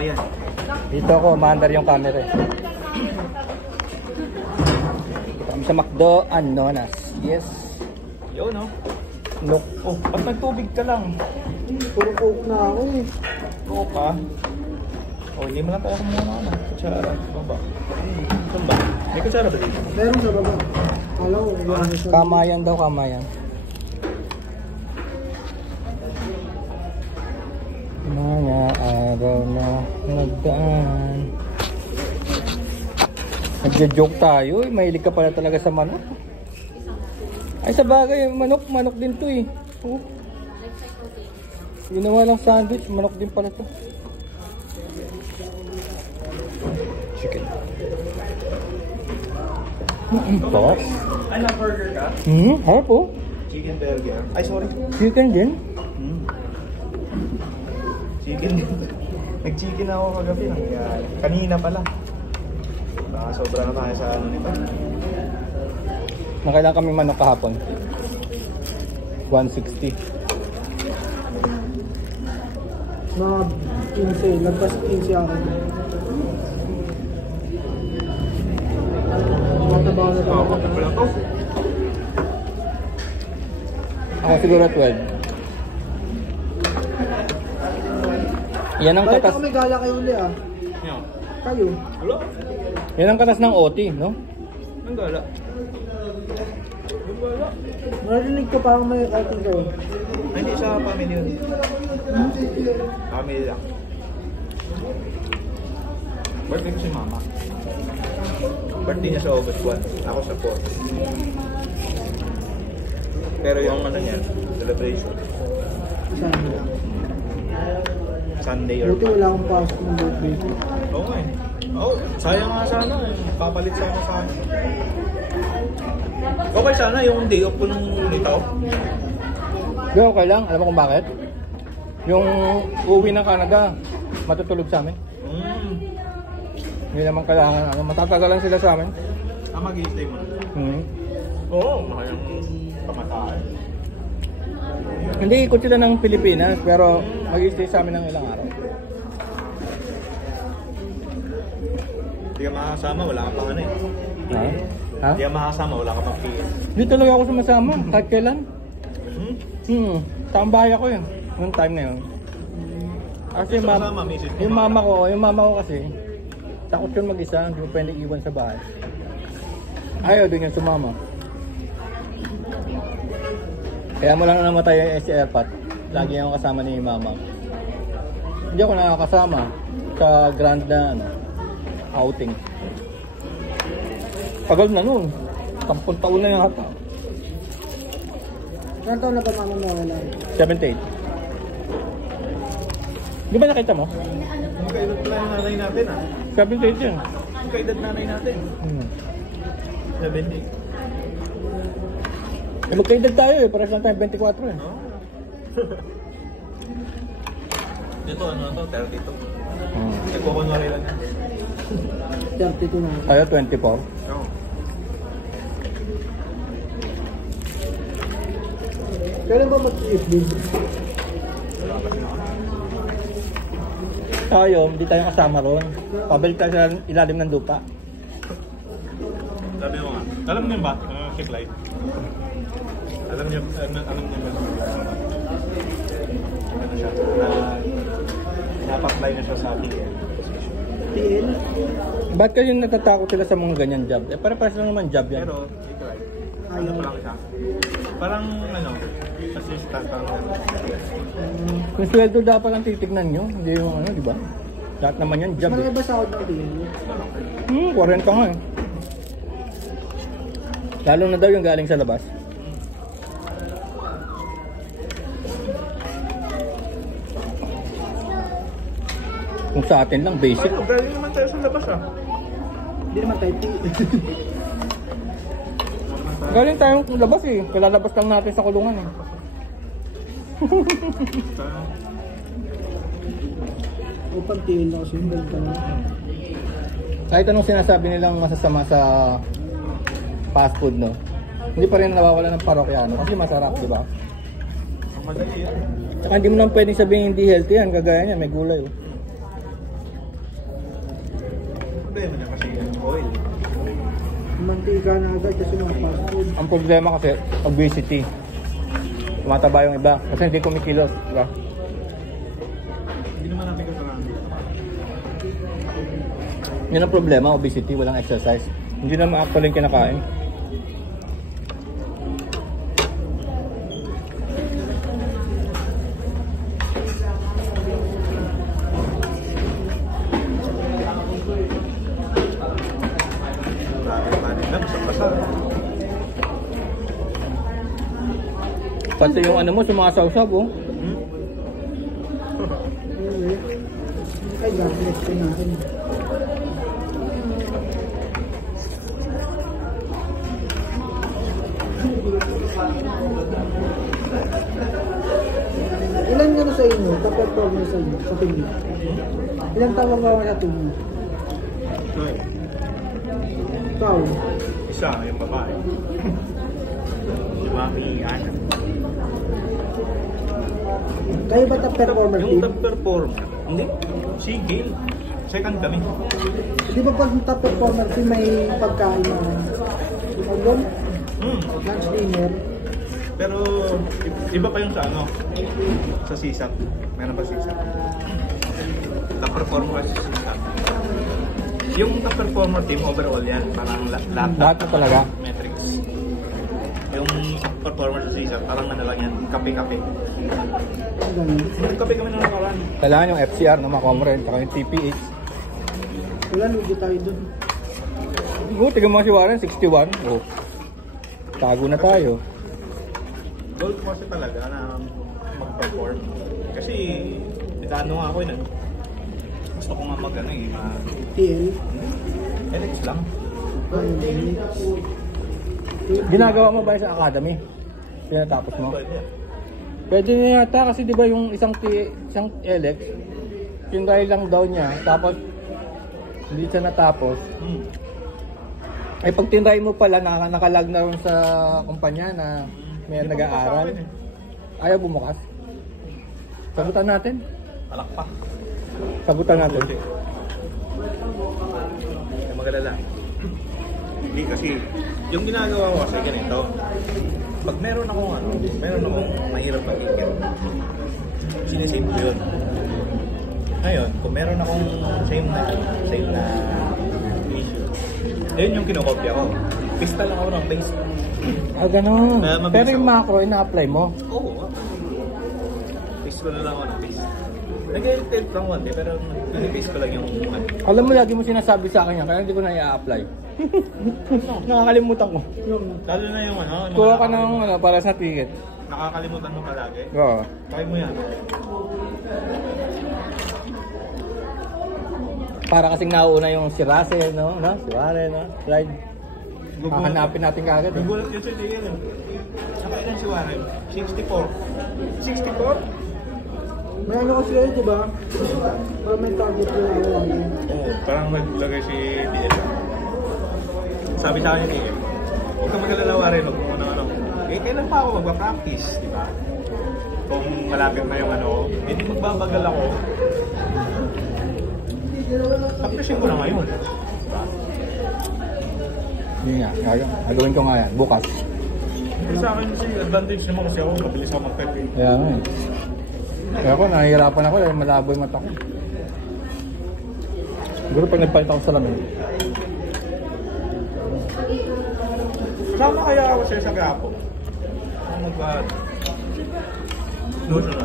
yan. Dito ako, maandar yung camera eh. Dito kami sa McDo Anonas. Yes. Yo, no? Look. Oh, ba't nagtubig ka lang? Puro coke na ako eh. Oo ka? Oh, hindi mo lang tayo kumuha na. Kutsara. Baba. Saan ba? May kutsara ba dito? Meron sa baba. Kala ko. Kamayan daw, kamayan. Mga araw na nagdaan. Nagja-joke tayo eh. Mahilig ka pala talaga sa manok. Ay sa bagay, manok din to eh. Oh. Ginawa lang sandwich, manok din pala to. Chicken. Boss. Ay, na-burger ka? Harap po. Chicken burger. Ay, sorry. Chicken din. Chicken. Nag-chicken ako kagabi. Kanina pala. Baka sobra na tayo sa ano nito. Nakailan kami manok kahapon. 160. Mga 15. Lagpas 15 ako. Matabaw na tayo. Wala to. Ako siguro 12. Yan ang Bakit katas. ako may gala kayo uli ah? Yan. Kayo? Wala. Yan ang katas ng OT, no? Ang gala. Narinig ko parang may kating kayo. Ay, hindi sa family yun. Family lang. Birthday ko si mama. Birthday niya sa August 1. Ako sa 4. Pero yung ano niya, celebration. Saan lang? Sunday or Buti wala akong pasok ng birthday ko. Oo nga eh. Oo, sayang nga sana eh. Papalit sana sa akin. Okay sana yung day off ko nung nito. Pero okay lang, alam mo kung bakit? Yung uwi ng Canada, matutulog sa amin. Hindi naman kailangan, matatagalan sila sa amin. Mag-i-stay mo. Oo, makayang pamataan. Hindi ikot sila ng Pilipinas, pero mag-i-stay sa amin ng ilang araw. Hindi ka makakasama, wala ka pang ano eh. Ha? Hindi ka makakasama, wala ka pang PS. Hindi tuloy ako sumasama, kahit kailan. Tambahay ako yun, noong time na yun. Kasi yung mama ko kasi, takot yun mag-isa, hindi mo pwede iwan sa bahay. Ayaw din yung sumama. Kaya mo lang namatay yung SC-Airpat, lagi ako kasama ni mama. Hindi ako nakakasama sa grand na outing. Tagal na nun, 10 taon na yung hata. Ilan taon na ba mama mo wala? 78. Di ba nakita mo? Yung kaedad pala yung nanay natin ah. 78 yun. Yung kaedad nanay natin. 70. Eh, magkaedad tayo eh, parang lang tayo 24 eh. Dito ano to, 32. Nagkukunwari lang yan. 32 na. Tayo 24. Oo. Kailan ba mag-i-if din? Tayo, hindi tayo kasama ron. Pabalik tayo sa ilalim ng lupa. Sabi mo nga, alam niyo ba, Kick Light? Alam niyo ba? Ano siya? Na-apply na siya sa PL. PL? Ba't kayo natatakot sila sa mga ganyan job? Eh, para-paras lang naman job yan. Pero, Kick Light. Ano pa lang siya? Parang, assistant lang. Yung sweldo dapat ang titignan nyo, hindi yung di ba? Lahat naman yan job Marami eh. ba sahod ng PL? 40 nga eh. Lalo na daw yung galing sa labas. Kung sa atin lang, basic. Ano, galing naman tayo sa labas ah. Hindi naman tayo PL. Galing tayong labas eh. Kalalabas lang natin sa kulungan eh. Upang PL na kasi yung balik na. Kahit anong sinasabi nilang masasama sa fast food, no? Hindi pa rin nawawala ng parokyano kasi masarap, di ba? Madali yan. Saka hindi mo naman pwedeng sabihin hindi healthy yan, kagaya niya, may gulay. Oh. problema niya kasi yung oil. Mantika na agad kasi mga fast food. Ang problema kasi, obesity. Tumataba yung iba kasi hindi kumikilos, di ba? Hindi naman natin kasalanan dito. Yun ang problema, obesity, walang exercise. Hindi naman actually yung kinakain. Pati yung ano mo, sumasawsaw oh. Anyway, ay gablet ko natin. Ilan nga na sa inyo? Kapag problem sa inyo? Sa tingin? Ilan tawag ba sa tingin? Ikaw? Isa, yung babae. Si Mami Ana. Kayo ba top performer Yung team? top performer. Hindi. Si Gail. Second kami. Di ba pag top performer team may pagkain na pagod? Lunch, dinner? Pero iba pa yung sa ano, sa CSAP. Meron pa CSAP. Top performer sa CSAP. Yung top performer team overall yan, parang lahat Lahat na talaga. metrics. Yung top performer sa CSAP, parang ano lang yan, kape-kape. Ganun. Kape kami na nakaraan. Kailangan yung FCR na makomren, saka yung TPH. Wala, lugi tayo dun. Tignan mo si Warren, 61. Oh. Tago na tayo. Goal ko kasi talaga na mag-perform. Kasi, ano nga ako yun. Gusto ko nga mag-ano eh, TL? LX lang. Ginagawa mo ba sa academy? Tinatapos mo? Pwede. Pwede na yata kasi di ba yung isang LX, tinry lang daw niya, tapos hindi siya natapos. Ay pag tinry mo pala, nakalag na rin sa kumpanya na may nag-aaral, ayaw bumukas. Sagutan natin. Alak pa. Sagutan natin. Hindi magalala. Hindi kasi, yung ginagawa ko kasi ganito. Pag meron akong mahirap pag-ikat, sinisave ko yun. Ngayon, kung meron akong same na issue, ayun yung kinokopya ko. Pista lang ako ng base. Ah, ganun. Mabilis Pero yung ako. macro, ina-apply mo. Oo. Paste ko na lang ako ng paste. Nag-edit lang one day, pero paste ko lang yung Alam mo, lagi mo sinasabi sa akin yan, kaya hindi ko na i-apply. Nakakalimutan ko. lalo na yung ano, yung Kuha ka ng para sa ticket. nakakalimutan mo palagi. Oo. Try mo yan. Para kasing nauna yung si Russell, no? Si Warren, no? Right? Hahanapin natin kagad. Eh. Nagulat yun sa tingin. Nakailan si Warren? 64. 64? May ano kasi kayo, di ba? Para may target yung awang. Oo, parang naglagay si DM. Sabi sa akin ni DM, huwag ka mag-alala Warren, huwag mo ano. Eh, kailan pa ako magpa-practice, di ba? Kung malapit na yung ano, hindi magbabagal ako. Practicing ko na ngayon. Diba? Yun nga, gagawin ko nga yan, bukas. Sa akin kasi advantage naman kasi ako, mabilis ako mag-pep eh. Kaya nga eh. Kaya ako, nahihirapan ako dahil malabo yung mata ko. Siguro pag nagpalit ako sa lamin. Sama kaya ako siya sa gapo. Mag-doon na.